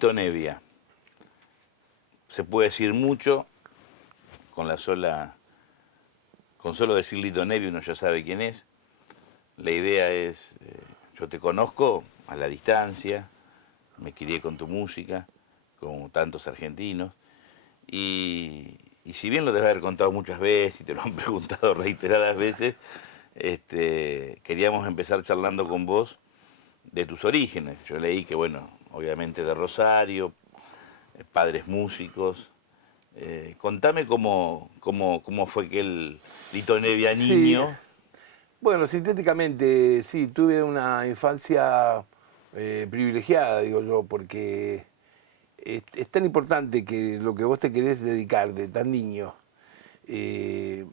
Lito Nevia. Se puede decir mucho, con solo decir Lito Nevia uno ya sabe quién es. La idea es, yo te conozco a la distancia, me crié con tu música, como tantos argentinos, y si bien lo debes haber contado muchas veces y te lo han preguntado reiteradas veces, queríamos empezar charlando con vos de tus orígenes. Yo leí que, bueno, obviamente de Rosario, padres músicos. Contame cómo fue que el Lito Nevia Sí, niño. bueno, sintéticamente, sí, tuve una infancia privilegiada, digo yo, porque es tan importante que lo que vos te querés dedicar de tan niño,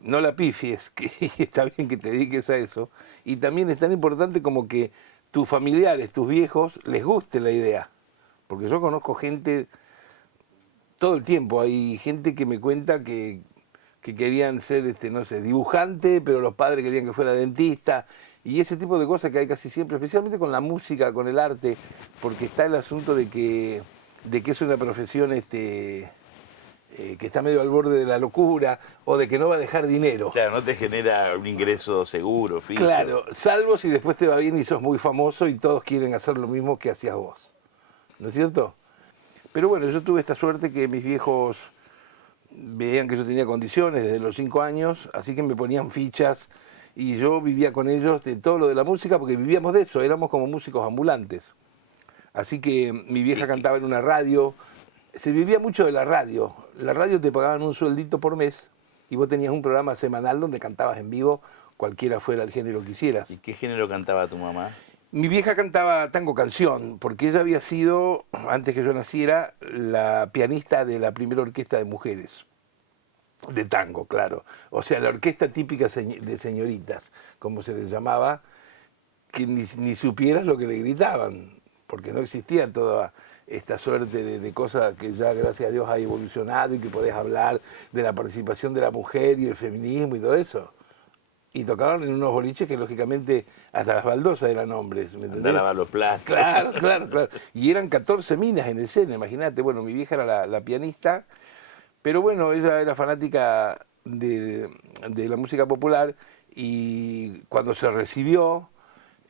no la pifies, que está bien que te dediques a eso, y también es tan importante como que tus familiares, tus viejos, les guste la idea, porque yo conozco gente, todo el tiempo hay gente que me cuenta que querían ser, no sé, dibujante, pero los padres querían que fuera dentista, y ese tipo de cosas que hay casi siempre, especialmente con la música, con el arte, porque está el asunto de que es una profesión que está medio al borde de la locura, o de que no va a dejar dinero. Claro, no te genera un ingreso seguro, fijo. Claro, salvo si después te va bien y sos muy famoso y todos quieren hacer lo mismo que hacías vos, ¿no es cierto? Pero bueno, yo tuve esta suerte que mis viejos veían que yo tenía condiciones desde los 5 años, así que me ponían fichas y yo vivía con ellos de todo lo de la música porque vivíamos de eso, éramos como músicos ambulantes. Así que mi vieja cantaba en una radio, se vivía mucho de la radio. La radio te pagaban un sueldito por mes y vos tenías un programa semanal donde cantabas en vivo, cualquiera fuera el género que hicieras. ¿Y qué género cantaba tu mamá? Mi vieja cantaba tango canción, porque ella había sido, antes que yo naciera, la pianista de la primera orquesta de mujeres. De tango, claro. O sea, la orquesta típica de señoritas, como se les llamaba, que ni supieras lo que le gritaban, porque no existía toda esta suerte de cosas que ya, gracias a Dios, ha evolucionado y que podés hablar de la participación de la mujer y el feminismo y todo eso. Y tocaban en unos boliches que, lógicamente, hasta las baldosas eran hombres, ¿me entendés? Andá a lavar los platos. Claro, claro, claro. Y eran 14 minas en escena, imagínate. Bueno, mi vieja era la pianista, pero bueno, ella era fanática de la música popular y cuando se recibió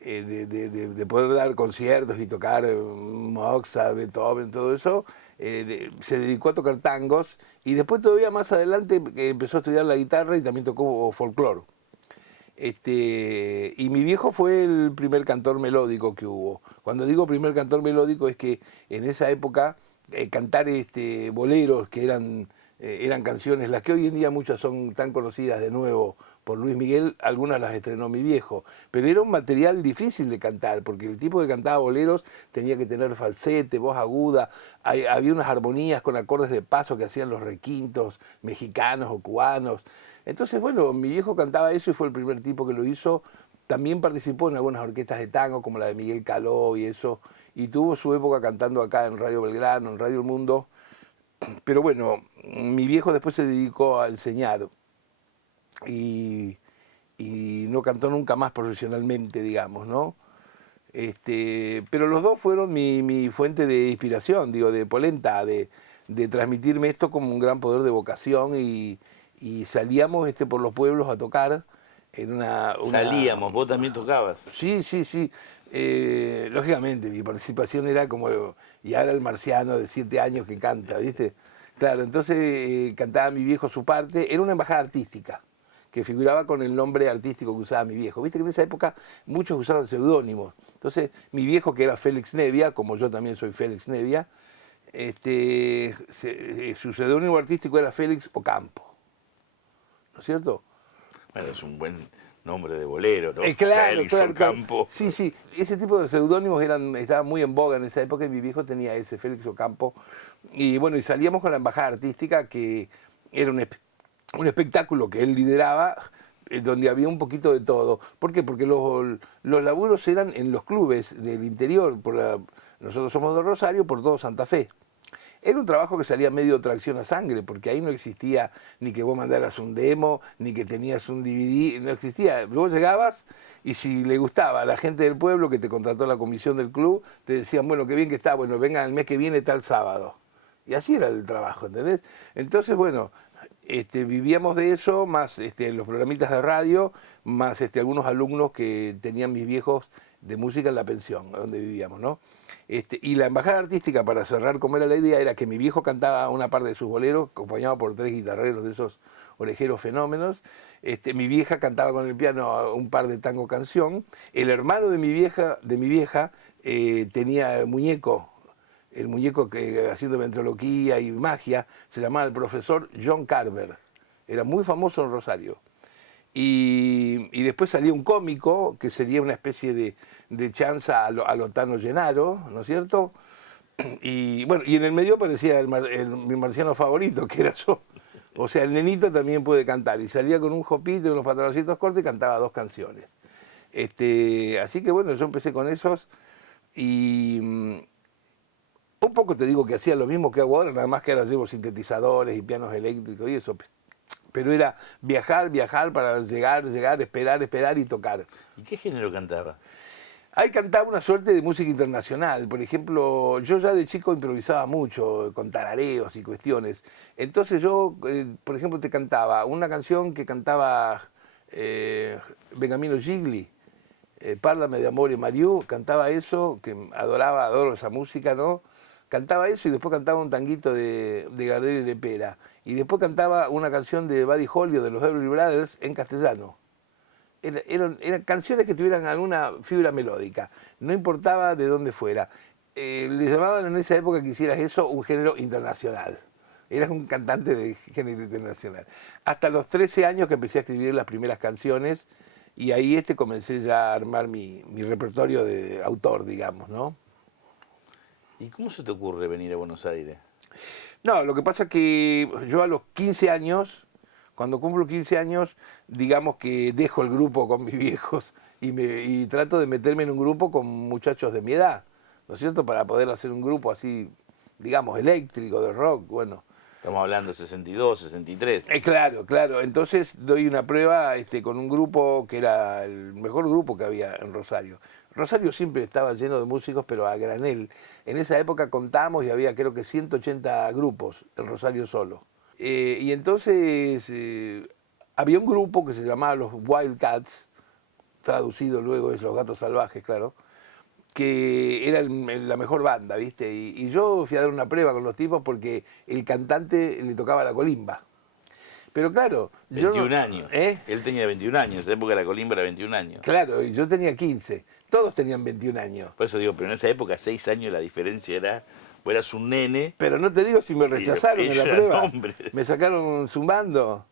de poder dar conciertos y tocar Mozart, Beethoven, todo eso, se dedicó a tocar tangos y después todavía más adelante empezó a estudiar la guitarra y también tocó folclore. Y mi viejo fue el primer cantor melódico que hubo. Cuando digo primer cantor melódico es que en esa época cantar boleros que eran canciones, las que hoy en día muchas son tan conocidas de nuevo por Luis Miguel, algunas las estrenó mi viejo, pero era un material difícil de cantar, porque el tipo que cantaba boleros tenía que tener falsete, voz aguda, había unas armonías con acordes de paso que hacían los requintos mexicanos o cubanos. Entonces, bueno, mi viejo cantaba eso y fue el primer tipo que lo hizo. También participó en algunas orquestas de tango, como la de Miguel Caló y eso, y tuvo su época cantando acá en Radio Belgrano, en Radio El Mundo. Pero bueno, mi viejo después se dedicó a enseñar y no cantó nunca más profesionalmente, digamos, ¿no? Pero los dos fueron mi fuente de inspiración, digo, de polenta, de transmitirme esto como un gran poder de vocación y salíamos por los pueblos a tocar en una... Salíamos, vos también tocabas. Sí, sí, sí. Lógicamente, mi participación era como, y ahora el marciano de 7 años que canta, ¿viste? Claro, entonces cantaba mi viejo su parte, era una embajada artística, que figuraba con el nombre artístico que usaba mi viejo. Viste que en esa época muchos usaban seudónimos. Entonces, mi viejo, que era Félix Nevia, como yo también soy Félix Nevia, su seudónimo artístico era Félix Ocampo, ¿no es cierto? Bueno, es un buen nombre de bolero, ¿no? Claro, Félix claro, claro. Ocampo. Sí, sí, ese tipo de seudónimos estaban muy en boga en esa época y mi viejo tenía ese, Félix Ocampo. Y bueno, y salíamos con la embajada artística, que era un espectáculo que él lideraba, donde había un poquito de todo. ¿Por qué? Porque los laburos eran en los clubes del interior. Nosotros somos de Rosario, por todo Santa Fe. Era un trabajo que salía medio tracción a sangre, porque ahí no existía ni que vos mandaras un demo, ni que tenías un DVD, no existía. Vos llegabas y si le gustaba a la gente del pueblo que te contrató la comisión del club, te decían, bueno, qué bien que está, bueno, vengan el mes que viene tal sábado. Y así era el trabajo, ¿entendés? Entonces, bueno, vivíamos de eso, más los programitas de radio, más algunos alumnos que tenían mis viejos de música en la pensión, donde vivíamos, ¿no? Y la embajada artística, para cerrar como era la idea, era que mi viejo cantaba una parte de sus boleros, acompañado por 3 guitarreros de esos orejeros fenómenos. Mi vieja cantaba con el piano un par de tango canción. El hermano de mi vieja tenía el muñeco que haciendo ventriloquía y magia, se llamaba el profesor John Carver. Era muy famoso en Rosario. Y después salía un cómico, que sería una especie de chanza a lo Tano Llenaro, ¿no es cierto? Y bueno, y en el medio aparecía mi marciano favorito, que era yo. O sea, el nenito también puede cantar. Y salía con un jopito y unos pantaloncitos cortos y cantaba 2 canciones. Así que bueno, yo empecé con esos y un poco te digo que hacía lo mismo que hago ahora, nada más que ahora llevo sintetizadores y pianos eléctricos y eso. Pero era viajar para llegar, esperar y tocar. ¿Y qué género cantaba? Ahí cantaba una suerte de música internacional. Por ejemplo, yo ya de chico improvisaba mucho, con tarareos y cuestiones. Entonces yo, por ejemplo, te cantaba una canción que cantaba Beniamino Gigli, Parlame de Amore Mariù, cantaba eso, que adoro esa música, ¿no? Cantaba eso y después cantaba un tanguito de Gardel y Lepera. Y después cantaba una canción de Buddy Holly o de los Everly Brothers en castellano. Eran canciones que tuvieran alguna fibra melódica, no importaba de dónde fuera. Le llamaban en esa época que hicieras eso un género internacional. Eras un cantante de género internacional. Hasta los 13 años que empecé a escribir las primeras canciones y ahí comencé ya a armar mi repertorio de autor, digamos, ¿no? ¿Y cómo se te ocurre venir a Buenos Aires? No, lo que pasa es que yo a los 15 años, cuando cumplo 15 años, digamos que dejo el grupo con mis viejos y trato de meterme en un grupo con muchachos de mi edad, ¿no es cierto? Para poder hacer un grupo así, digamos, eléctrico, de rock, bueno. Estamos hablando de 62, 63. Claro. Entonces doy una prueba con un grupo que era el mejor grupo que había en Rosario. Rosario siempre estaba lleno de músicos, pero a granel. En esa época contamos y había creo que 180 grupos, el Rosario solo. Y entonces había un grupo que se llamaba los Wildcats, traducido luego es los Gatos Salvajes, claro, que era la mejor banda, ¿viste? Y yo fui a dar una prueba con los tipos porque el cantante le tocaba la colimba. Pero claro... 21 años. Él tenía 21 años, en esa época la colimba era 21 años. Claro, y yo tenía 15. Todos tenían 21 años. Por eso digo, pero en esa época, 6 años, la diferencia era... Vos eras un nene... Pero no te digo si me rechazaron en la prueba. Hombre. Me sacaron zumbando.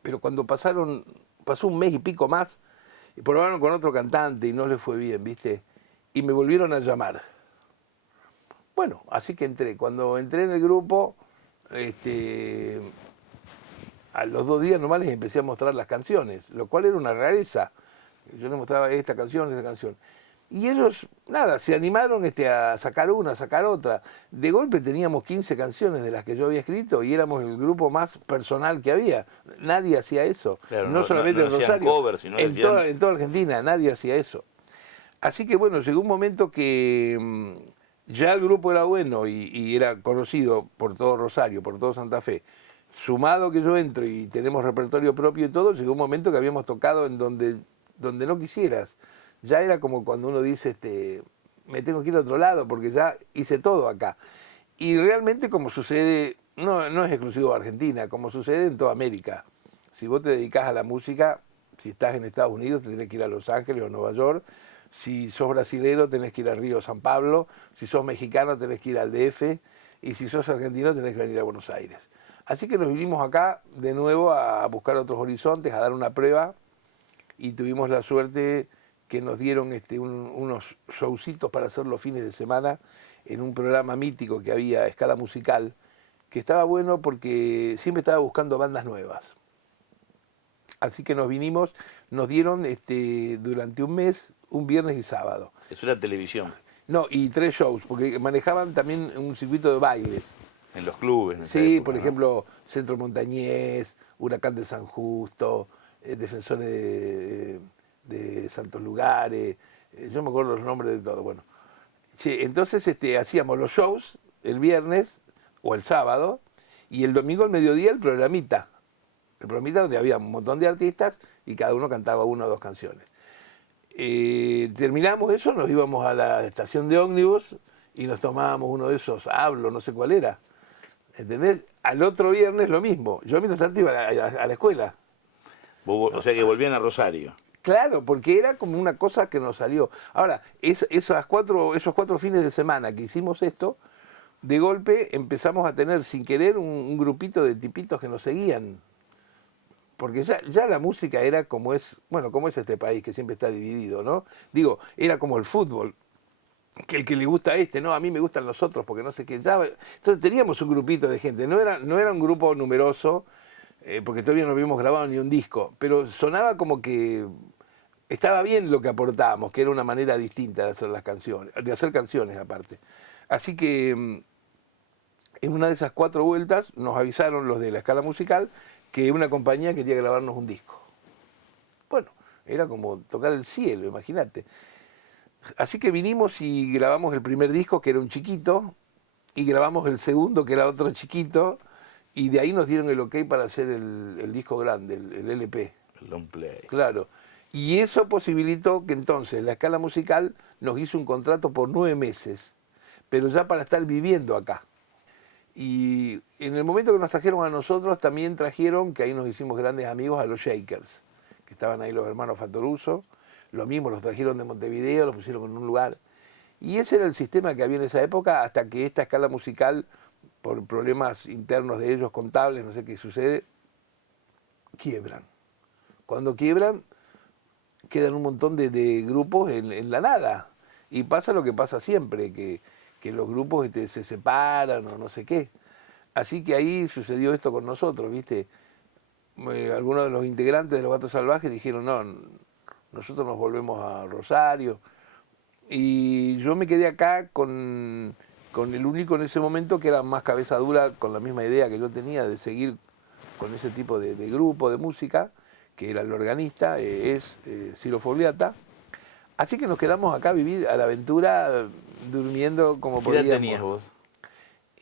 Pero cuando pasó un mes y pico más, y probaron con otro cantante y no les fue bien, ¿viste? Y me volvieron a llamar. Bueno, así que entré. Cuando entré en el grupo, a los 2 días nomás les empecé a mostrar las canciones, lo cual era una rareza. Yo les mostraba esta canción. Y ellos, nada, se animaron a sacar una, a sacar otra. De golpe teníamos 15 canciones de las que yo había escrito y éramos el grupo más personal que había. Nadie hacía eso. Claro, no solamente en Rosario, cover, sino en toda Argentina, nadie hacía eso. Así que bueno, llegó un momento que ya el grupo era bueno y era conocido por todo Rosario, por todo Santa Fe. Sumado que yo entro y tenemos repertorio propio y todo, llegó un momento que habíamos tocado en donde no quisieras. Ya era como cuando uno dice, me tengo que ir a otro lado porque ya hice todo acá. Y realmente como sucede, no es exclusivo de Argentina, como sucede en toda América. Si vos te dedicás a la música, si estás en Estados Unidos, te tenés que ir a Los Ángeles o Nueva York. Si sos brasilero, tenés que ir a Río San Pablo. Si sos mexicano, tenés que ir al DF. Y si sos argentino, tenés que venir a Buenos Aires. Así que nos vinimos acá de nuevo a buscar otros horizontes, a dar una prueba. Y tuvimos la suerte que nos dieron unos showcitos para hacer los fines de semana en un programa mítico que había a escala musical, que estaba bueno porque siempre estaba buscando bandas nuevas. Así que nos vinimos, nos dieron durante un mes, un viernes y sábado. Eso era televisión. No, y 3 shows, porque manejaban también un circuito de bailes. En los clubes. En esa Sí, época, por ¿no? ejemplo, Centro Montañés, Huracán de San Justo, Defensores de Santos Lugares, yo me acuerdo los nombres de todo. Bueno, sí, entonces hacíamos los shows el viernes o el sábado y el domingo al mediodía el programita. El programita donde había un montón de artistas y cada uno cantaba 1 o 2 canciones. Terminamos eso, nos íbamos a la estación de ómnibus y nos tomábamos uno de esos hablo, no sé cuál era. ¿Entendés? Al otro viernes lo mismo. Yo mientras tanto iba a la escuela. O sea que volvían a Rosario. Claro, porque era como una cosa que nos salió. Ahora, esos 4 fines de semana que hicimos esto, de golpe empezamos a tener sin querer un grupito de tipitos que nos seguían. Porque ya la música era como es, bueno, como es este país que siempre está dividido, ¿no? Digo, era como el fútbol. Que el que le gusta no, a mí me gustan los otros, porque no sé qué. Entonces teníamos un grupito de gente, no era un grupo numeroso, porque todavía no habíamos grabado ni un disco, pero sonaba como que estaba bien lo que aportábamos, que era una manera distinta de hacer las canciones, de hacer canciones aparte. Así que en una de esas 4 vueltas nos avisaron los de la Escala Musical que una compañía quería grabarnos un disco. Bueno, era como tocar el cielo, imagínate. Así que vinimos y grabamos el primer disco, que era un chiquito, y grabamos el segundo, que era otro chiquito, y de ahí nos dieron el ok para hacer el disco grande, el LP. El long play. Claro. Y eso posibilitó que entonces la Escala Musical nos hizo un contrato por 9 meses, pero ya para estar viviendo acá. Y en el momento que nos trajeron a nosotros, también trajeron, que ahí nos hicimos grandes amigos, a los Shakers, que estaban ahí los hermanos Fatoruso. Lo mismo, los trajeron de Montevideo, los pusieron en un lugar. Y ese era el sistema que había en esa época, hasta que esta Escala Musical, por problemas internos de ellos, contables, no sé qué sucede, quiebran. Cuando quiebran, quedan un montón de grupos en la nada. Y pasa lo que pasa siempre, que los grupos se separan o no sé qué. Así que ahí sucedió esto con nosotros, ¿viste? Algunos de los integrantes de los Gatos Salvajes dijeron, no, nosotros nos volvemos a Rosario. Y yo me quedé acá con el único en ese momento que era más cabeza dura, con la misma idea que yo tenía de seguir con ese tipo de grupo de música, que era el organista, Ciro Fogliata. Así que nos quedamos acá a vivir a la aventura, durmiendo como podíamos. ¿Qué edad tenías vos?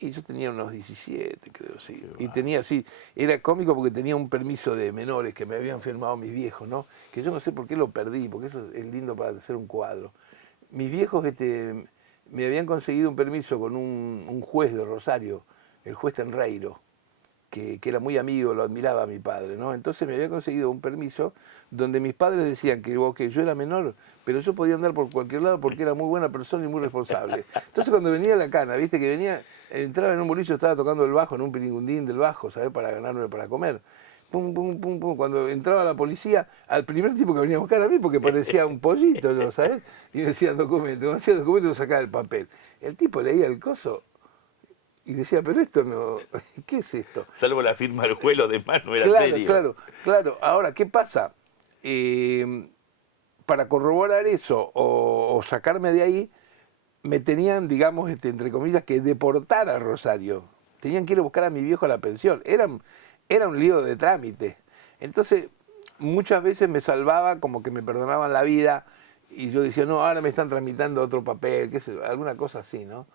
Y yo tenía unos 17, creo, sí. Y tenía, sí, era cómico porque tenía un permiso de menores que me habían firmado mis viejos, ¿no? Que yo no sé por qué lo perdí, porque eso es lindo para hacer un cuadro. Mis viejos me habían conseguido un permiso con un juez de Rosario, el juez Tenreiro, que era muy amigo, lo admiraba a mi padre, ¿no? Entonces me había conseguido un permiso donde mis padres decían que yo era menor, pero yo podía andar por cualquier lado porque era muy buena persona y muy responsable. Entonces cuando venía a la cana, viste que venía, entraba en un boliche, estaba tocando el bajo, en un piringundín del bajo, ¿sabes? Para ganarme para comer. Pum, pum, pum, pum. Cuando entraba la policía, al primer tipo que venía a buscar a mí, porque parecía un pollito, yo, ¿sabes? Y me decía documento, y sacaba el papel. El tipo leía el coso y decía, pero esto no, ¿qué es esto? Salvo la firma del juez, lo demás no era serio. Claro. Ahora, ¿qué pasa? Para corroborar eso o sacarme de ahí, me tenían, digamos, entre comillas, que deportar a Rosario. Tenían que ir a buscar a mi viejo a la pensión. Era un lío de trámite. Entonces, muchas veces me salvaba, como que me perdonaban la vida, y yo decía, no, ahora me están tramitando otro papel, qué sé, alguna cosa así, ¿no?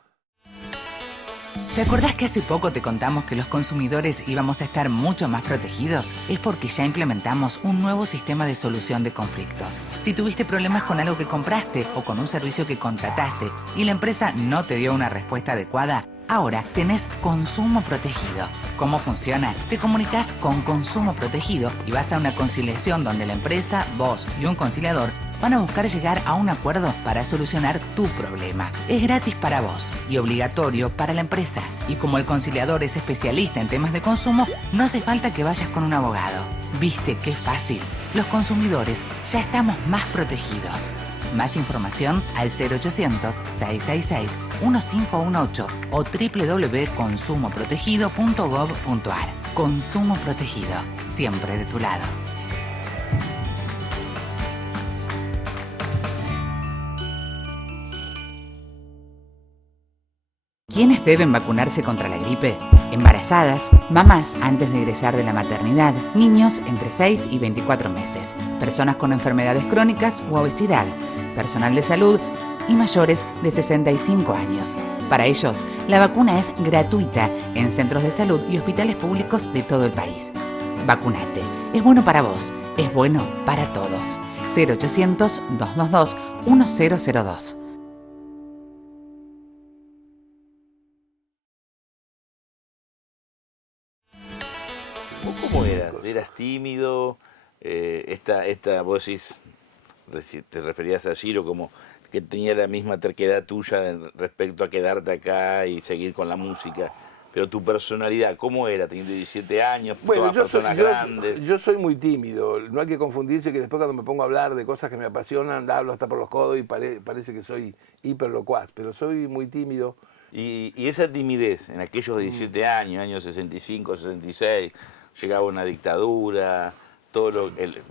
¿Te acordás que hace poco te contamos que los consumidores íbamos a estar mucho más protegidos? Es porque ya implementamos un nuevo sistema de solución de conflictos. Si tuviste problemas con algo que compraste o con un servicio que contrataste y la empresa no te dio una respuesta adecuada, ahora tenés Consumo Protegido. ¿Cómo funciona? Te comunicas con Consumo Protegido y vas a una conciliación donde la empresa, vos y un conciliador van a buscar llegar a un acuerdo para solucionar tu problema. Es gratis para vos y obligatorio para la empresa. Y como el conciliador es especialista en temas de consumo, no hace falta que vayas con un abogado. ¿Viste qué fácil? Los consumidores ya estamos más protegidos. Más información al 0800-666-1518 o www.consumoprotegido.gov.ar. Consumo Protegido, siempre de tu lado. ¿Quiénes deben vacunarse contra la gripe? Embarazadas, mamás antes de egresar de la maternidad, niños entre 6 y 24 meses, personas con enfermedades crónicas u obesidad, personal de salud y mayores de 65 años. Para ellos, la vacuna es gratuita en centros de salud y hospitales públicos de todo el país. Vacunate. Es bueno para vos. Es bueno para todos. 0800-222-1002. ¿Vos cómo eras? ¿Eras tímido? Vos decís, te referías a Ciro como que tenía la misma terquedad tuya respecto a quedarte acá y seguir con la música. Pero tu personalidad, ¿cómo era? Teniendo 17 años, Bueno, todas personas grandes. yo soy muy tímido. No hay que confundirse que después cuando me pongo a hablar de cosas que me apasionan, hablo hasta por los codos y parece que soy hiperlocuaz, pero soy muy tímido. Y esa timidez en aquellos 17 años, años 65, 66, llegaba una dictadura, el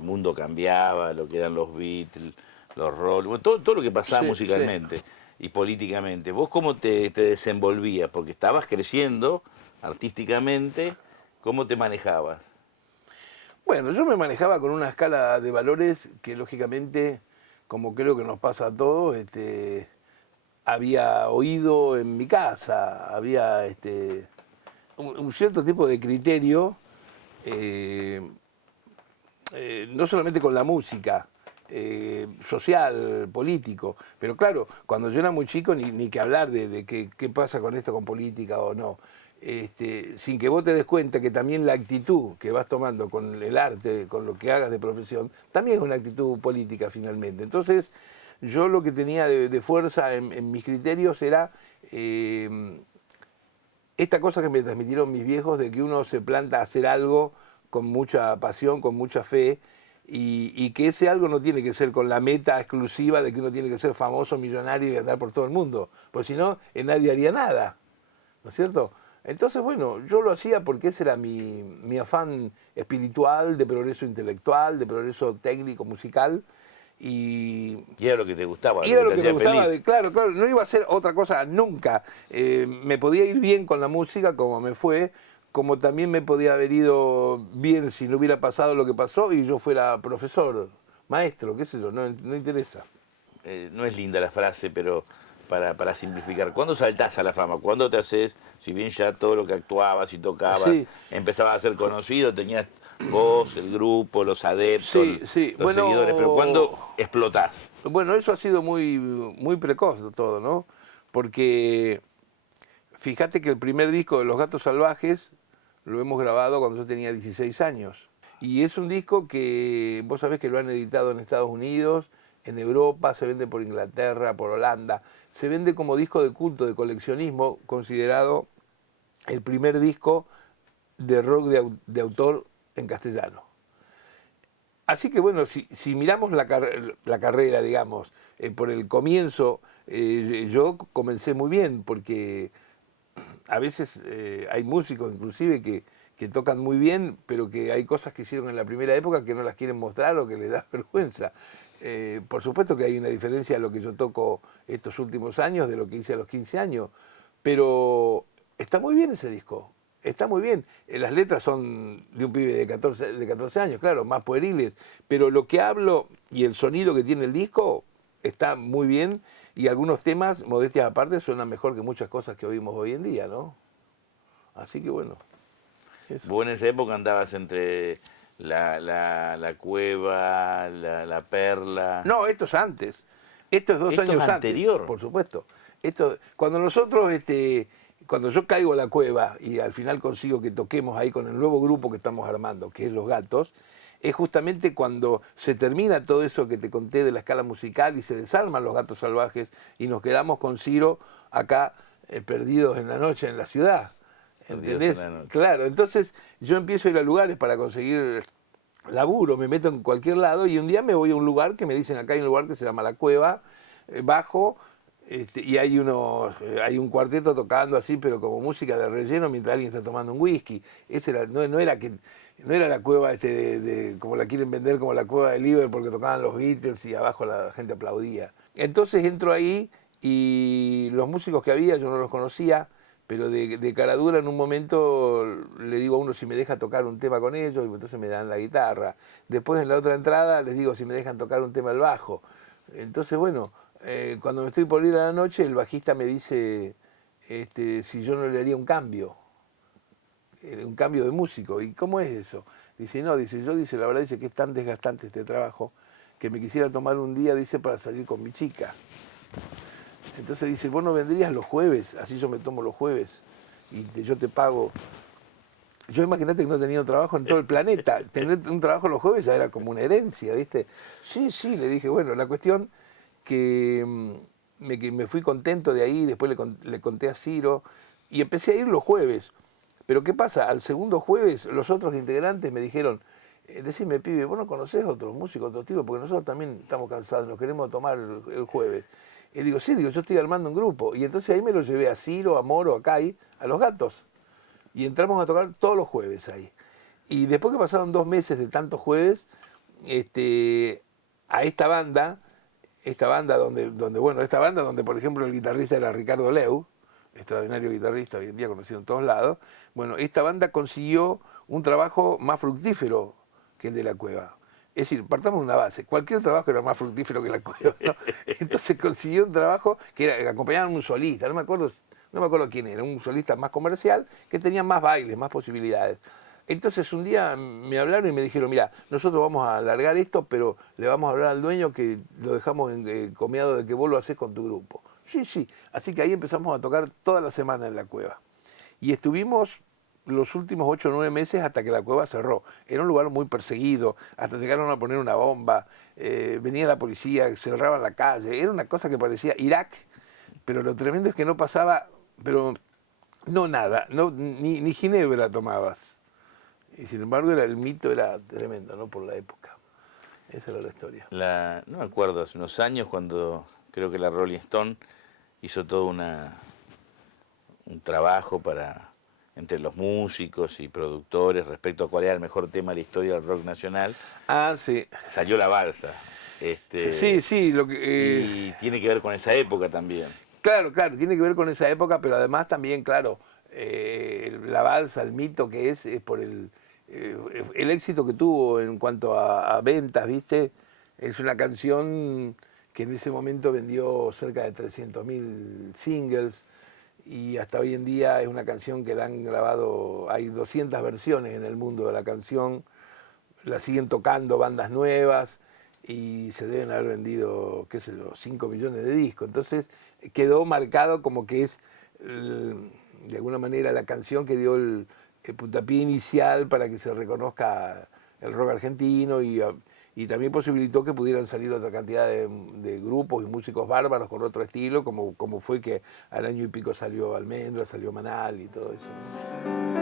mundo cambiaba, lo que eran los Beatles, los rock, bueno, todo lo que pasaba Sí, musicalmente sí. y políticamente. ¿Vos cómo te desenvolvías? Porque estabas creciendo artísticamente, ¿cómo te manejabas? Bueno, yo me manejaba con una escala de valores que lógicamente, como creo que nos pasa a todos, había oído en mi casa, había un cierto tipo de criterio, no solamente con la música, social, político, pero claro, cuando yo era muy chico ni que hablar de qué pasa con esto, con política o no. Sin que vos te des cuenta que también la actitud que vas tomando con el arte, con lo que hagas de profesión, también es una actitud política finalmente. Entonces, yo lo que tenía de fuerza en mis criterios era esta cosa que me transmitieron mis viejos de que uno se planta a hacer algo con mucha pasión, con mucha fe, y que ese algo no tiene que ser con la meta exclusiva de que uno tiene que ser famoso, millonario y andar por todo el mundo, pues si no, nadie haría nada, ¿no es cierto? Entonces, bueno, yo lo hacía porque ese era mi afán espiritual, de progreso intelectual, de progreso técnico, musical, y era lo que te gustaba, era lo te que me hacía gustaba, feliz. claro, no iba a hacer otra cosa nunca. Me podía ir bien con la música, como me fue, como también me podía haber ido bien si no hubiera pasado lo que pasó y yo fuera profesor, maestro, qué sé yo, no interesa. No es linda la frase, pero para simplificar, ¿cuándo saltás a la fama? ¿Cuándo te haces, si bien ya todo lo que actuabas y tocabas, Sí. empezabas a ser conocido, tenías vos, el grupo, los adeptos, Sí. los seguidores, pero ¿cuándo explotás? Bueno, eso ha sido muy precoz todo, ¿no? Porque fíjate que el primer disco de Los Gatos Salvajes lo hemos grabado cuando yo tenía 16 años. Y es un disco que vos sabés que lo han editado en Estados Unidos, en Europa, se vende por Inglaterra, por Holanda. Se vende como disco de culto, de coleccionismo, considerado el primer disco de rock de autor en castellano. Así que bueno, si miramos la carrera, digamos, por el comienzo, yo comencé muy bien, porque a veces hay músicos inclusive que tocan muy bien, pero que hay cosas que hicieron en la primera época que no las quieren mostrar o que les da vergüenza. Por supuesto que hay una diferencia de lo que yo toco estos últimos años de lo que hice a los 15 años, pero está muy bien ese disco. Está muy bien. Las letras son de un pibe de 14 años, claro, más pueriles, pero lo que hablo y el sonido que tiene el disco está muy bien y algunos temas, modestias aparte, suenan mejor que muchas cosas que oímos hoy en día, ¿no? Así que bueno. Eso. Vos en esa época andabas entre la Cueva, la Perla. No, esto es antes. Esto es dos ¿Esto años es anterior? antes, por supuesto. Cuando nosotros, cuando yo caigo a la Cueva y al final consigo que toquemos ahí con el nuevo grupo que estamos armando, que es Los Gatos, es justamente cuando se termina todo eso que te conté de la escala musical y se desarman Los Gatos Salvajes y nos quedamos con Ciro acá perdidos en la noche en la ciudad. ¿Entendés? Claro, entonces yo empiezo a ir a lugares para conseguir laburo, me meto en cualquier lado y un día me voy a un lugar que me dicen acá hay un lugar que se llama La Cueva, bajo y hay un cuarteto tocando así, pero como música de relleno mientras alguien está tomando un whisky. No era la cueva como la quieren vender, como la cueva de Liverpool porque tocaban los Beatles y abajo la gente aplaudía. Entonces entro ahí y los músicos que había yo no los conocía, pero de caradura en un momento le digo a uno si me deja tocar un tema con ellos, y entonces me dan la guitarra. Después en la otra entrada les digo si me dejan tocar un tema al bajo. Entonces, bueno, cuando me estoy por ir a la noche, el bajista me dice si yo no le haría un cambio de músico. ¿Y cómo es eso? Dice, no, dice, yo, dice, la verdad, dice que es tan desgastante este trabajo que me quisiera tomar un día, dice, para salir con mi chica. Entonces dice, vos no vendrías los jueves, así yo me tomo los jueves y yo te pago. Yo imagínate que no tenía un trabajo en todo el planeta. Tener un trabajo los jueves ya era como una herencia, ¿viste? Sí, sí, le dije, bueno, la cuestión que me fui contento de ahí, después le conté a Ciro y empecé a ir los jueves. Pero ¿qué pasa? Al segundo jueves los otros integrantes me dijeron, decime, pibe, ¿vos no conocés otros músicos, otros tipos? Porque nosotros también estamos cansados, nos queremos tomar el jueves. Y digo, sí, digo, yo estoy armando un grupo. Y entonces ahí me lo llevé a Ciro, a Moro, a Kai, a Los Gatos. Y entramos a tocar todos los jueves ahí. Y después que pasaron 2 meses de tantos jueves, a esta banda donde por ejemplo el guitarrista era Ricardo Leu, extraordinario guitarrista hoy en día conocido en todos lados, bueno, esta banda consiguió un trabajo más fructífero que el de La Cueva. Es decir, partamos de una base, cualquier trabajo era más fructífero que La Cueva, ¿no? Entonces consiguió un trabajo que acompañaban a un solista, no me acuerdo quién era, un solista más comercial que tenía más bailes, más posibilidades. Entonces un día me hablaron y me dijeron, mira, nosotros vamos a alargar esto, pero le vamos a hablar al dueño que lo dejamos encomiado de que vos lo haces con tu grupo. Sí, sí. Así que ahí empezamos a tocar toda la semana en La Cueva. Y estuvimos los últimos 8 o 9 meses hasta que La Cueva cerró. Era un lugar muy perseguido, hasta llegaron a poner una bomba, venía la policía, cerraban la calle. Era una cosa que parecía Irak, pero lo tremendo es que no pasaba, pero no nada, ni ginebra tomabas. Y sin embargo el mito era tremendo, ¿no? Por la época. Esa era la historia. No me acuerdo, hace unos años cuando creo que la Rolling Stone hizo todo un trabajo entre los músicos y productores respecto a cuál era el mejor tema de la historia del rock nacional. Ah, sí. Salió La Balsa. Sí, sí. Y tiene que ver con esa época también. Claro, claro, tiene que ver con esa época, pero además también, claro, La Balsa, el mito que es por el éxito que tuvo en cuanto a ventas, ¿viste? Es una canción que en ese momento vendió cerca de 300.000 singles y hasta hoy en día es una canción que la han grabado, hay 200 versiones en el mundo de la canción, la siguen tocando bandas nuevas y se deben haber vendido, qué sé yo, 5 millones de discos. Entonces quedó marcado como que es, de alguna manera, la canción que dio el puntapié inicial para que se reconozca el rock argentino y también posibilitó que pudieran salir otra cantidad de grupos y músicos bárbaros con otro estilo, como fue que al año y pico salió Almendra, salió Manal y todo eso.